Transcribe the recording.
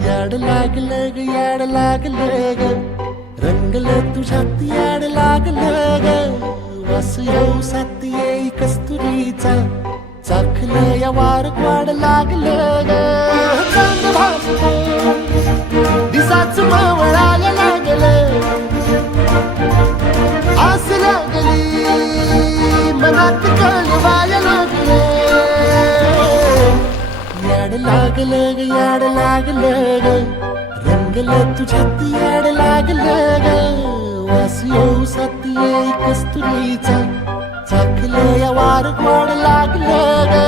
याड लागलं ग याड लागलं ग रंगलं तुझ्यात याड लागलं ग वास येऊ साथ येई कस्तुरीचा चाखलं या वार वाड लागलं ग चांद भासलं दिसाच मावळायला लागलं आस लागली मनात कळवायला लागलं याड लागलं ग याड लागलं ग रंगलं तुझ्यात याड लागलं ग वास येऊ साथ येई कस्तुरीचा चाखलं या वार वाड लागलं ग